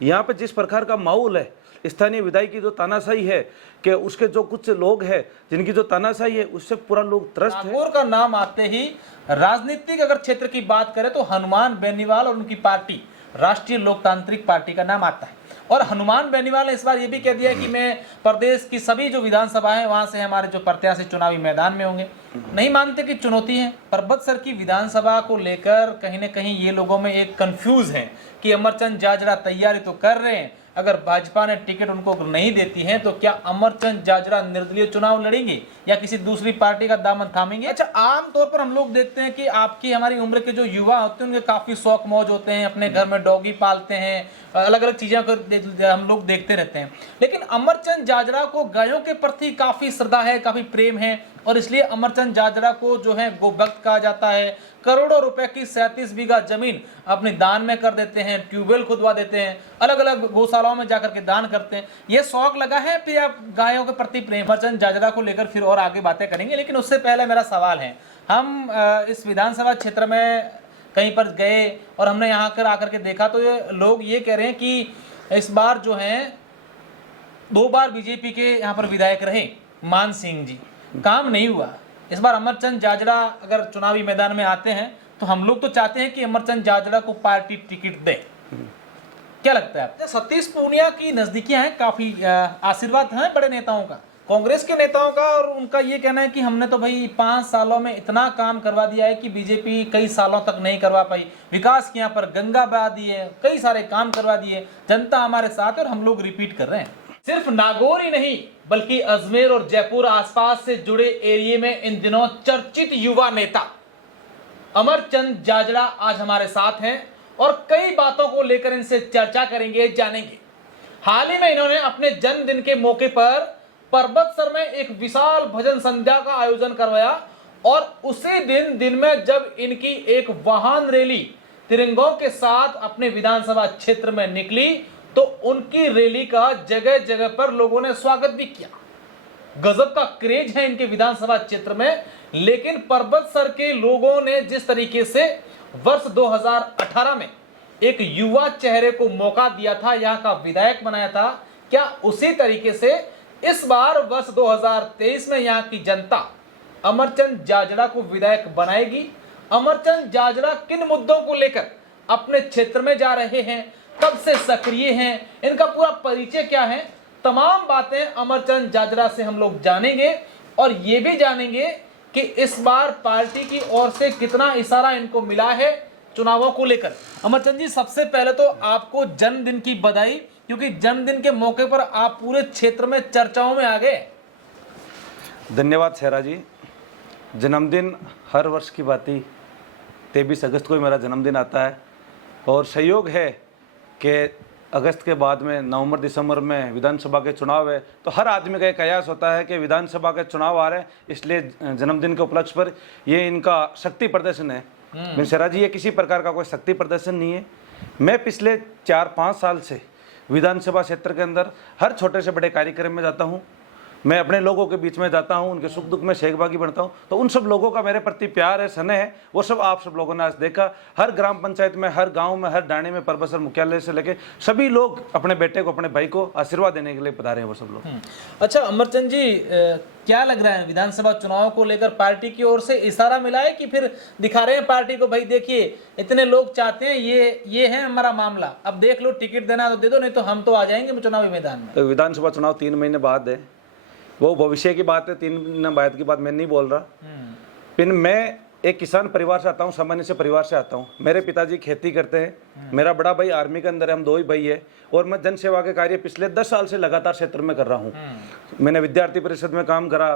यहाँ पे जिस प्रकार का माहौल है, स्थानीय विधायक की जो तानाशाही है कि उसके जो कुछ लोग हैं जिनकी जो तानाशाही है उससे पूरा लोग त्रस्त है। नागौर का नाम आते ही राजनीतिक अगर क्षेत्र की बात करें तो हनुमान बेनीवाल और उनकी पार्टी राष्ट्रीय लोकतांत्रिक पार्टी का नाम आता है। और हनुमान बेनीवाल ने इस बार ये भी कह दिया कि मैं प्रदेश की सभी जो विधानसभा है वहां से हमारे जो प्रत्याशी चुनावी मैदान में होंगे। नहीं मानते कि चुनौती है परबत सर की विधानसभा को लेकर, कहीं ना कहीं ये लोगों में एक कंफ्यूज है कि अमरचंद जाजरा तैयारी तो कर रहे हैं, अगर भाजपा ने टिकट उनको नहीं देती है तो क्या अमरचंद जाजरा निर्दलीय चुनाव लड़ेंगे या किसी दूसरी पार्टी का दामन थामेंगे। अच्छा, आम तौर पर हम लोग देखते हैं कि आपकी हमारी उम्र के जो युवा होते हैं उनके काफी शौक मौज होते हैं, अपने घर में डॉगी पालते हैं, अलग अलग चीजों को हम लोग देखते रहते हैं। लेकिन अमरचंद जाजरा को गायों के प्रति काफी श्रद्धा है, काफी प्रेम है और इसलिए अमरचंद जाजरा को जो है गोभक्त कहा जाता है। करोड़ों रुपए की 37 बीघा जमीन अपने दान में कर देते हैं, ट्यूबवेल खुदवा देते हैं, अलग अलग गौशालाओं में जाकर के दान करते हैं। ये शौक लगा है फिर आप गायों के प्रति प्रेम। अमरचंद जाजरा को लेकर फिर और आगे बातें करेंगे, लेकिन उससे पहले मेरा सवाल है, हम इस विधानसभा क्षेत्र में कहीं पर गए और हमने यहाँ कर आकर के देखा तो ये लोग ये कह रहे हैं कि इस बार जो है 2 बार बीजेपी के यहाँ पर विधायक रहे मान सिंह जी, काम नहीं हुआ। इस बार अमरचंद जाजरा अगर चुनावी मैदान में आते हैं तो हम लोग तो चाहते हैं कि अमरचंद जाजरा को पार्टी टिकट दे। क्या लगता है आपको? सतीश पूनिया की नजदीकियां हैं, काफी आशीर्वाद हैं बड़े नेताओं का, कांग्रेस के नेताओं का, और उनका ये कहना है कि हमने तो भाई 5 सालों में इतना काम करवा दिया है कि बीजेपी कई सालों तक नहीं करवा पाई। विकास के यहाँ पर गंगा बहा दी है, कई सारे काम करवा दिए, जनता हमारे साथ है और हम लोग रिपीट कर रहे हैं। सिर्फ नागौर ही नहीं बल्कि अजमेर और जयपुर आसपास से जुड़े एरिया में इन दिनों चर्चित युवा नेता अमरचंद जाजरा आज हमारे साथ हैं और कई बातों को लेकर इनसे चर्चा करेंगे, जानेंगे। हाल ही में इन्होंने अपने जन्मदिन के मौके पर परबतसर में एक विशाल भजन संध्या का आयोजन करवाया और उसी दिन में जब इनकी एक वाहन रैली तिरंगों के साथ अपने विधानसभा क्षेत्र में निकली तो उनकी रैली का जगह जगह पर लोगों ने स्वागत भी किया। गजब का क्रेज है इनके विधानसभा क्षेत्र में। लेकिन परबतसर के लोगों ने जिस तरीके से वर्ष 2018 में एक युवा चेहरे को मौका दिया था, यहाँ का विधायक बनाया था, क्या उसी तरीके से इस बार वर्ष 2023 में यहाँ की जनता अमरचंद जाजरा को विधायक बनाएगी? अमरचंद जाजरा किन मुद्दों को लेकर अपने क्षेत्र में जा रहे हैं, कब से सक्रिय हैं, इनका पूरा परिचय क्या है, तमाम बातें अमरचंद जाजरा से हम लोग जानेंगे और ये भी जानेंगे कि इस बार पार्टी की ओर से कितना इशारा इनको मिला है चुनावों को लेकर। अमरचंद जी, सबसे पहले तो आपको जन्मदिन की बधाई, क्योंकि जन्मदिन के मौके पर आप पूरे क्षेत्र में चर्चाओं में आ गए। धन्यवाद शेरा जी। जन्मदिन हर वर्ष की बात ही 23 अगस्त को ही मेरा जन्मदिन आता है और संयोग है कि अगस्त के बाद में नवंबर दिसंबर में विधानसभा के चुनाव है, तो हर आदमी का एक कयास होता है कि विधानसभा के चुनाव आ रहे हैं, इसलिए जन्मदिन के उपलक्ष्य पर ये इनका शक्ति प्रदर्शन है। शेरा जी, ये किसी प्रकार का कोई शक्ति प्रदर्शन नहीं है। मैं पिछले 4-5 साल से विधानसभा क्षेत्र के अंदर हर छोटे से बड़े कार्यक्रम में जाता हूँ, मैं अपने लोगों के बीच में जाता हूं, उनके सुख दुख में सहभागी बनता हूं, तो उन सब लोगों का मेरे प्रति प्यार है, स्नेह है, वो सब आप सब लोगों ने आज देखा। हर ग्राम पंचायत में, हर गांव में, हर डाणी में, परबतसर मुख्यालय से लेके सभी लोग अपने बेटे को, अपने भाई को आशीर्वाद देने के लिए पधारे हैं वो सब लोग। अच्छा अमरचंद जी, क्या लग रहा है विधानसभा चुनाव को लेकर पार्टी की ओर से इशारा मिला है कि फिर दिखा रहे हैं पार्टी को, भाई देखिए इतने लोग चाहते हैं, ये है हमारा मामला, अब देख लो, टिकट देना तो दे दो, नहीं तो हम तो आ जाएंगे चुनावी मैदान में। तो विधानसभा चुनाव 3 महीने बाद है, वो भविष्य की बात है, 3 महीने बाद की बात मैं नहीं बोल रहा। फिर मैं एक किसान परिवार से आता हूँ, सामान्य से परिवार से आता हूँ। मेरे पिताजी खेती करते हैं, मेरा बड़ा भाई आर्मी के अंदर है, हम 2 ही भाई है और मैं जन सेवा के कार्य पिछले 10 साल से लगातार क्षेत्र में कर रहा हूँ। मैंने विद्यार्थी परिषद में काम करा,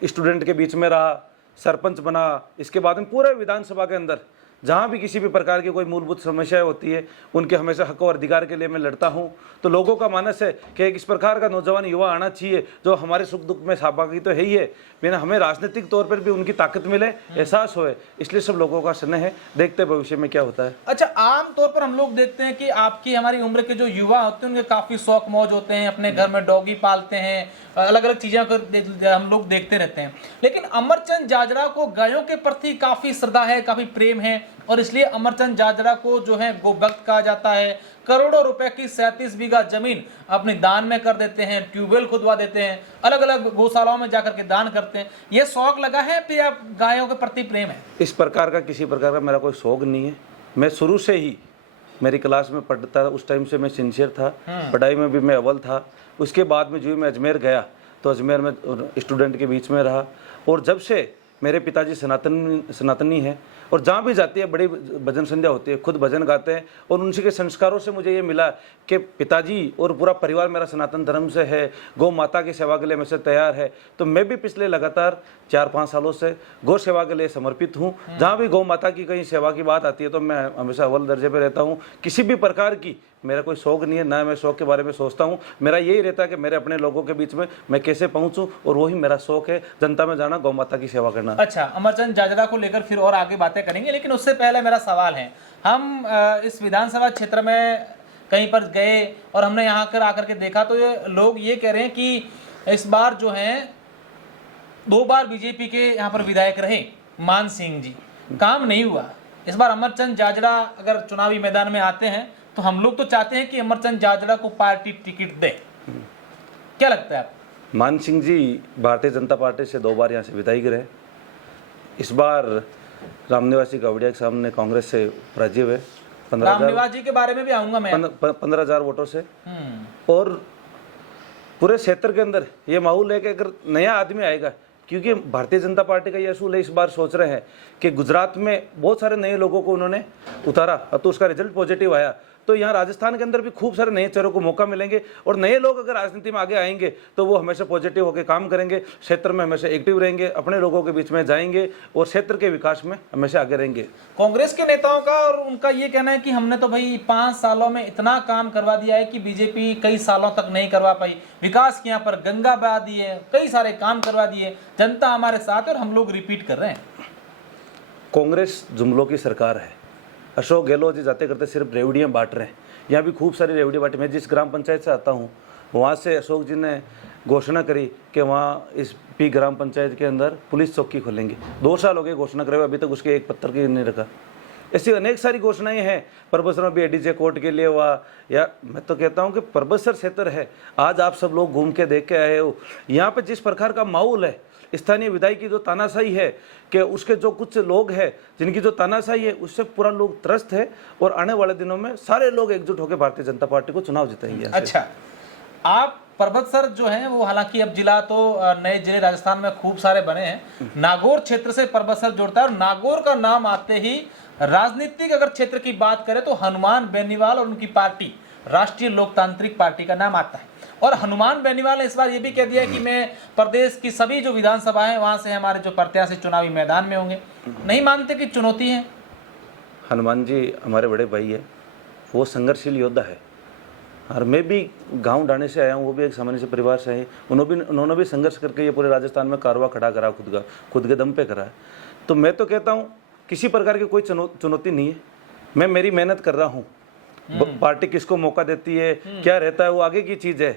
स्टूडेंट के बीच में रहा, सरपंच बना, इसके बाद में पूरे विधानसभा के अंदर जहाँ भी किसी भी प्रकार की कोई मूलभूत समस्या होती है उनके हमेशा हक और अधिकार के लिए मैं लड़ता हूँ। तो लोगों का मानस है कि एक इस प्रकार का नौजवान युवा आना चाहिए जो हमारे सुख दुख में सहभागी तो है ही है, लेकिन हमें राजनीतिक तौर पर भी उनकी ताकत मिले, एहसास होए, इसलिए सब लोगों का स्नेह है। देखते हैं भविष्य में क्या होता है। अच्छा, आम तौर पर हम लोग देखते हैं कि आपकी हमारी उम्र के जो युवा होते हैं उनके काफी शौक मौज होते हैं, अपने घर में डॉगी पालते हैं, अलग अलग चीजों को हम लोग देखते रहते हैं। लेकिन अमरचंद जाजरा को गायों के प्रति काफी श्रद्धा है, काफी प्रेम है और इसलिए अमरचंद जाजरा को जो है गोभक्त कहा जाता है। करोड़ों रुपए की 37 बीघा जमीन अपनी दान में कर देते हैं, ट्यूबवेल खुदवा देते हैं, अलग अलग गौशालाओं में जाकर के दान करते हैं। ये शौक लगा है फिर आप गायों के प्रति प्रेम है? इस प्रकार का किसी प्रकार का मेरा कोई शौक नहीं है। मैं शुरू से ही मेरी क्लास में पढ़ता था, उस टाइम से मैं सिंसियर था, पढ़ाई में भी मैं अव्वल था। उसके बाद में जो मैं अजमेर गया तो अजमेर में स्टूडेंट के बीच में रहा, और जब से मेरे पिताजी सनातनी हैं और जहाँ भी जाती है बड़ी भजन संध्या होती है, खुद भजन गाते हैं, और उनके के संस्कारों से मुझे ये मिला कि पिताजी और पूरा परिवार मेरा सनातन धर्म से है, गौ माता की सेवा के लिए हमेशा तैयार है। तो मैं भी पिछले लगातार 4-5 सालों से गौ सेवा के लिए समर्पित हूँ। जहाँ भी गौ माता की कहीं सेवा की बात आती है तो मैं हमेशा अव्वल दर्जे पर रहता हूँ। किसी भी प्रकार की मेरा कोई शौक नहीं है, ना मैं शौक के बारे में सोचता हूँ। मेरा यही रहता है कि मेरे अपने लोगों के बीच में मैं कैसे पहुँचूँ, और वही मेरा शौक है, जनता में जाना, गौ माता की सेवा करना। अच्छा, अमरचंद जाजरा को लेकर फिर और आगे बातें करेंगे, लेकिन उससे पहले मेरा सवाल है, हम इस विधानसभा क्षेत्र में कहीं पर गए और हमने यहाँ कर आकर के देखा तो लोग ये कह रहे हैं कि इस बार जो है 2 बार बीजेपी के यहाँ पर विधायक रहे मान सिंह जी, काम नहीं हुआ। इस बार अमरचंद जाजरा अगर चुनावी मैदान में आते हैं तो हम लोग तो चाहते हैं कि अमरचंद जाजरा को पार्टी टिकट दे। क्या लगता है आपको? मान सिंह जी भारतीय जनता पार्टी से 2 बार यहाँ से विधायक रहे। इस बार रामनिवासी गावड़िया के सामने कांग्रेस से पराजय हुए। रामनिवास जी के बारे में भी आऊंगा मैं। 15,000 वोटों से। और पूरे क्षेत्र के अंदर ये माहौल है कि अगर नया आदमी आएगा, क्योंकि भारतीय जनता पार्टी का ये असूल है, इस बार सोच रहे हैं कि गुजरात में बहुत सारे नए लोगों को उन्होंने उतारा तो उसका रिजल्ट पॉजिटिव आया, तो यहाँ राजस्थान के अंदर भी खूब सारे नए चेहरों को मौका मिलेंगे, और नए लोग अगर राजनीति में आगे आएंगे तो वो हमेशा पॉजिटिव होकर काम करेंगे, क्षेत्र में हमेशा एक्टिव रहेंगे, अपने लोगों के बीच में जाएंगे और क्षेत्र के विकास में हमेशा आगे रहेंगे। कांग्रेस के नेताओं का और उनका ये कहना है कि हमने तो भाई 5 सालों में इतना काम करवा दिया है कि बीजेपी कई सालों तक नहीं करवा पाई। विकास के यहाँ पर गंगा बहा दी है, कई सारे काम करवा दिए, जनता हमारे साथ है और हम लोग रिपीट कर रहे हैं। कांग्रेस जुमलों की सरकार है। अशोक गहलोत जी जाते करते सिर्फ रेवड़ियाँ बांट रहे हैं। यहाँ भी खूब सारी रेवड़ी बांटी। मैं जिस ग्राम पंचायत से आता हूँ वहाँ से अशोक जी ने घोषणा करी कि वहाँ इस पी ग्राम पंचायत के अंदर पुलिस चौकी खोलेंगे। 2 साल हो गए घोषणा करे हुए, अभी तक उसके एक पत्थर की नहीं रखा। ऐसी अनेक सारी घोषणाएं हैं। परबसर में भी एडीजे कोर्ट के लिए हुआ, या मैं तो कहता हूँ कि परबसर क्षेत्र है, आज आप सब लोग घूम के देख के आए हो, यहाँ पे जिस प्रकार का माहौल है, स्थानीय विधायक की जो तानाशाही है कि उसके जो कुछ लोग हैं जिनकी जो तानाशाही है उससे पूरा लोग त्रस्त है, और आने वाले दिनों में सारे लोग एकजुट होकर भारतीय जनता पार्टी को चुनाव जिताएंगे। अच्छा, आप परबतसर जो है वो हालांकि अब जिला तो नए जिले राजस्थान में खूब सारे बने हैं, नागौर क्षेत्र से परबतसर जुड़ता है, और नागौर का नाम आते ही राजनीतिक अगर क्षेत्र की बात करें तो हनुमान बेनीवाल और उनकी पार्टी राष्ट्रीय लोकतांत्रिक पार्टी का नाम आता है। और हनुमान बेनीवाल ने इस बार ये भी कह दिया कि मैं प्रदेश की सभी जो विधानसभा है वहां से हमारे जो प्रत्याशी चुनावी मैदान में होंगे। नहीं मानते कि चुनौती है? हनुमान जी हमारे बड़े भाई है, वो संघर्षशील योद्धा है, और मैं भी गांव डाणे से आया हूँ, वो भी एक सामान्य से परिवार से है। उन्होंने भी संघर्ष करके ये पूरे राजस्थान में कारवा खड़ा करा, खुद के दम पे करा है। तो मैं तो कहता हूँ किसी प्रकार की कोई चुनौती नहीं है। मैं मेरी मेहनत कर रहा हूँ, पार्टी किसको मौका देती है क्या रहता है वो आगे की चीज़ है।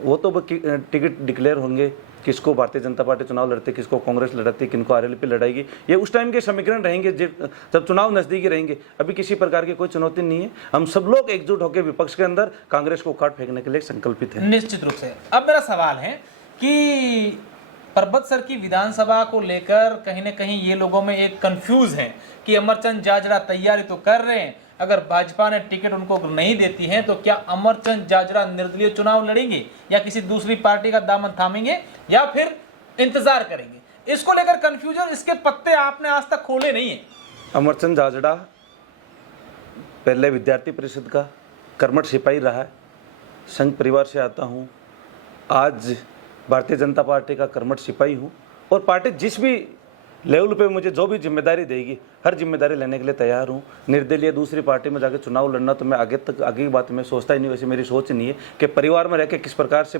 वो तो टिकट डिक्लेयर होंगे, किसको भारतीय जनता पार्टी चुनाव लड़ती, किसको कांग्रेस लड़ती, किनको आरएलपी लड़ाएगी, ये उस टाइम के समीकरण रहेंगे जब चुनाव नजदीकी रहेंगे। अभी किसी प्रकार की कोई चुनौती नहीं है। हम सब लोग एकजुट होकर विपक्ष के अंदर कांग्रेस को काट फेंकने के लिए संकल्पित है। निश्चित रूप से। अब मेरा सवाल है कि परबतसर की विधानसभा को लेकर कहीं ना कहीं ये लोगों में एक कंफ्यूज है कि अमरचंद जाजरा तैयारी तो कर रहे हैं, अगर भाजपा ने टिकट उनको नहीं देती है तो क्या अमरचंद जाजरा निर्दलीय चुनाव लड़ेंगे या किसी दूसरी पार्टी का दामन थामेंगे या फिर इंतजार करेंगे? इसको लेकर कंफ्यूजन, इसके पत्ते आपने आज तक खोले नहीं है। अमरचंद जाजरा पहले विद्यार्थी परिषद का कर्मठ सिपाही रहा है, संघ परिवार से आता हूँ, आज भारतीय जनता पार्टी का कर्मठ सिपाही हूँ, और पार्टी जिस भी लेवल पे मुझे जो भी जिम्मेदारी देगी हर जिम्मेदारी लेने के लिए तैयार हूँ। निर्दलीय दूसरी पार्टी में जाकर चुनाव लड़ना तो मैं आगे की बात मैं सोचता ही नहीं। वैसे मेरी सोच नहीं है कि परिवार में रह के किस प्रकार से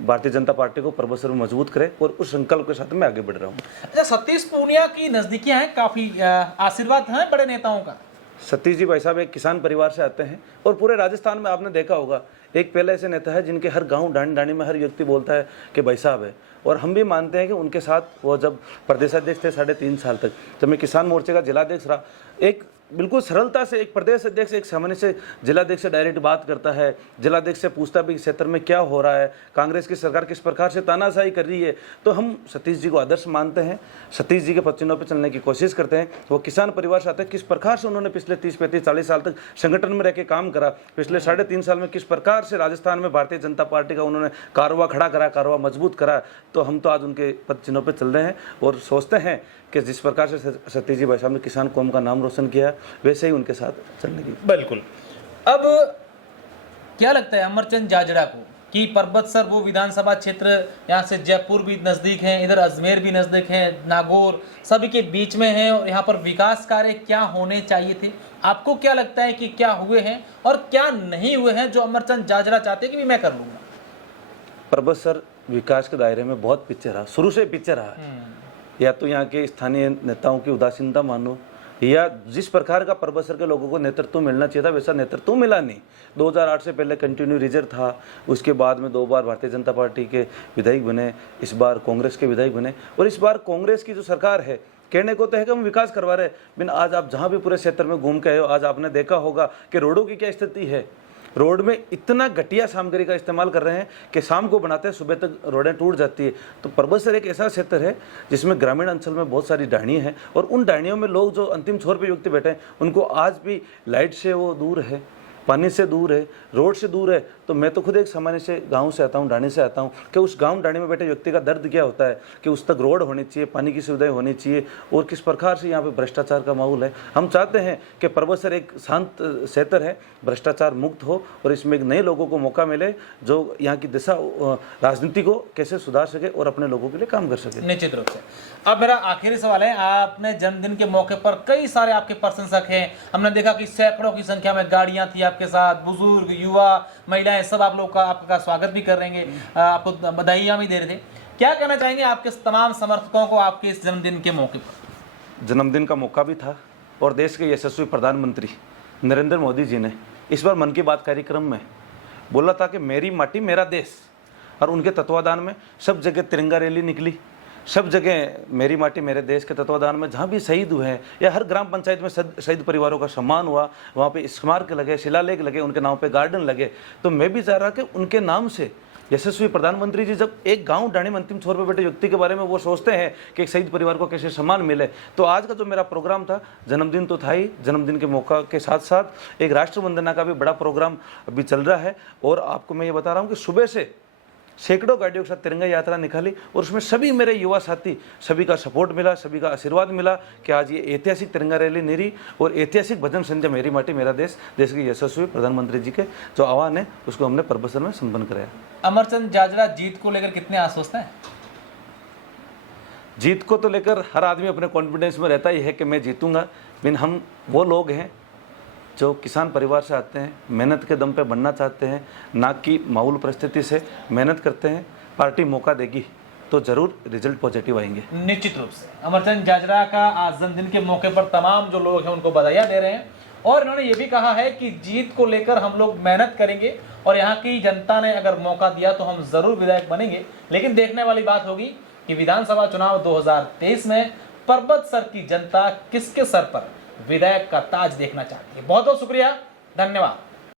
भारतीय जनता पार्टी को परबसर में मजबूत करे, और उस संकल्प के साथ मैं आगे बढ़ रहा हूँ। अच्छा, सतीश पूनिया की नजदीकियां हैं, काफी आशीर्वाद है बड़े नेताओं का। सतीश जी भाई साहब एक किसान परिवार से आते हैं और पूरे राजस्थान में आपने देखा होगा एक पहले ऐसे नेता है जिनके हर गांव डांडी डांडी में हर व्यक्ति बोलता है कि भाई साहब है। और हम भी मानते हैं कि उनके साथ वो जब प्रदेशाध्यक्ष थे 3.5 साल तक, जब मैं किसान मोर्चे का जिलाध्यक्ष रहा, एक बिल्कुल सरलता से एक प्रदेश अध्यक्ष एक सामान्य से जिलाध्यक्ष से डायरेक्ट बात करता है, जिलाध्यक्ष से पूछता भी क्षेत्र में क्या हो रहा है, कांग्रेस की सरकार किस प्रकार से तानाशाही कर रही है। तो हम सतीश जी को आदर्श मानते हैं, सतीश जी के पदचिन्हों पर चलने की कोशिश करते हैं। वो किसान परिवार से आते हैं, किस प्रकार से उन्होंने पिछले 30, 35, 40 साल तक संगठन में रह के काम करा, पिछले 3.5 साल में किस प्रकार से राजस्थान में भारतीय जनता पार्टी का उन्होंने कारवा खड़ा करा, कारवा मजबूत करा। तो हम तो आज उनके पदचिन्हों पर चल रहे हैं और सोचते हैं कि जिस प्रकार से सतीश जी भाई साहब ने किसान कौम का नाम रोशन किया, वैसे ही उनके साथ चलने की। बिल्कुल। अब क्या लगता है अमरचंद जाजड़ा को कि परबतसर वो विधानसभा क्षेत्र, यहाँ से जयपुर भी नज़दीक है, इधर अजमेर भी नज़दीक है, नागौर सभी के बीच में है, और यहाँ पर विकास कार्य क्या होने चाहिए थे? आपको क्या लगता है कि क्या हुए हैं और क्या नहीं हुए हैं जो अमरचंद जाजड़ा चाहते हैं कि भी मैं कर लूँगा? परबतसर विकास के दायरे में बहुत पीछे रहा, शुरू से पीछे रहा। या तो यहाँ के स्थानीय नेताओं की उदासीनता मानो, या जिस प्रकार का परबतसर के लोगों को नेतृत्व मिलना चाहिए था वैसा नेतृत्व मिला नहीं। 2008 से पहले कंटिन्यू रिजर्व था, उसके बाद में 2 बार भारतीय जनता पार्टी के विधायक बने, इस बार कांग्रेस के विधायक बने, और इस बार कांग्रेस की जो सरकार है कहने को तो है कि हम विकास करवा रहे हैं, लेकिन आज आप जहाँ भी पूरे क्षेत्र में घूम के आए हो, आज आपने देखा होगा कि रोडों की क्या स्थिति है। रोड में इतना घटिया सामग्री का इस्तेमाल कर रहे हैं कि शाम को बनाते हैं सुबह तक रोडें टूट जाती है। तो परबतसर एक ऐसा क्षेत्र है जिसमें ग्रामीण अंचल में बहुत सारी डाहनी है, और उन डाहनियों में लोग जो अंतिम छोर पे व्यक्ति बैठे हैं उनको आज भी लाइट से वो दूर है, पानी से दूर है, रोड से दूर है। तो मैं तो खुद एक सामान्य से गांव से आता हूं, डाणी से आता हूं, कि उस गांव डाणी में बैठे व्यक्ति का दर्द क्या होता है कि उस तक रोड होनी चाहिए, पानी की सुविधाएं होनी चाहिए, और किस प्रकार से यहाँ पे भ्रष्टाचार का माहौल है। हम चाहते हैं कि परबतसर एक शांत क्षेत्र है, भ्रष्टाचार मुक्त हो, और इसमें एक नए लोगों को मौका मिले जो यहाँ की दिशा राजनीति को कैसे सुधार सके और अपने लोगों के लिए काम कर सके। निश्चित रूप से। अब मेरा आखिरी सवाल है, आपने जन्मदिन के मौके पर कई सारे आपके प्रशंसक हैं, हमने देखा कि सैकड़ों की संख्या में गाड़ियां थी आपके साथ, बुजुर्ग, युवा, महिलाएं सब आप लोग का आपका स्वागत भी कर रहे हैं, आपको बधाइयां भी दे रहे थे। क्या कहना चाहेंगे आपके तमाम समर्थकों को आपके इस जन्मदिन के मौके पर? जन्मदिन का मौका भी था, और देश के यशस्वी प्रधानमंत्री नरेंद्र मोदी जी ने इस बार मन की बात कार्यक्रम में बोला था कि मेरी माटी मेरा देश, और उनके तत्वाधान में सब जगह तिरंगा रैली निकली, सब जगह मेरी माटी मेरे देश के तत्वाधान में जहाँ भी शहीद हुए हैं, या हर ग्राम पंचायत में शहीद परिवारों का सम्मान हुआ, वहाँ पे स्मारक लगे, शिलालेख लगे, उनके नाम पे गार्डन लगे। तो मैं भी चाह रहा कि उनके नाम से यशस्वी प्रधानमंत्री जी जब एक गांव डाणी में अंतिम छोर पर बैठे व्यक्ति के बारे में वो सोचते हैं कि एक शहीद परिवार को कैसे सम्मान मिले, तो आज का जो मेरा प्रोग्राम था, जन्मदिन तो था ही, जन्मदिन के मौका के साथ साथ एक राष्ट्र वंदना का भी बड़ा प्रोग्राम अभी चल रहा है। और आपको मैं ये बता रहा हूँ कि सुबह से सैकड़ों गाड़ियों के साथ तिरंगा यात्रा निकाली, और उसमें सभी मेरे युवा साथी, सभी का सपोर्ट मिला, सभी का आशीर्वाद मिला कि आज ये ऐतिहासिक तिरंगा रैली निरी और ऐतिहासिक भजन संध्या मेरी माटी मेरा देश, देश के यशस्वी प्रधानमंत्री जी के जो आह्वान है उसको हमने परबतसर में संपन्न कराया। अमरचंद जाजड़ा जीत को लेकर कितने आश्वस्त हैं? जीत को तो लेकर हर आदमी अपने कॉन्फिडेंस में रहता ही है कि मैं जीतूंगा, लेकिन हम वो लोग हैं जो किसान परिवार से आते हैं, मेहनत के दम पे बनना चाहते हैं, ना कि माहौल परिस्थिति से मेहनत करते हैं। पार्टी मौका देगी तो जरूर रिजल्ट पॉजिटिव आएंगे। निश्चित रूप से। अमरचंद जाजड़ा का आज जन्मदिन के मौके पर तमाम जो लोग हैं उनको बधाइयाँ दे रहे हैं, और इन्होंने ये भी कहा है कि जीत को लेकर हम लोग मेहनत करेंगे, और यहाँ की जनता ने अगर मौका दिया तो हम जरूर विधायक बनेंगे। लेकिन देखने वाली बात होगी कि विधानसभा चुनाव 2023 में परबतसर की जनता किसके सर पर विधायक का ताज देखना चाहती है। बहुत बहुत शुक्रिया, धन्यवाद।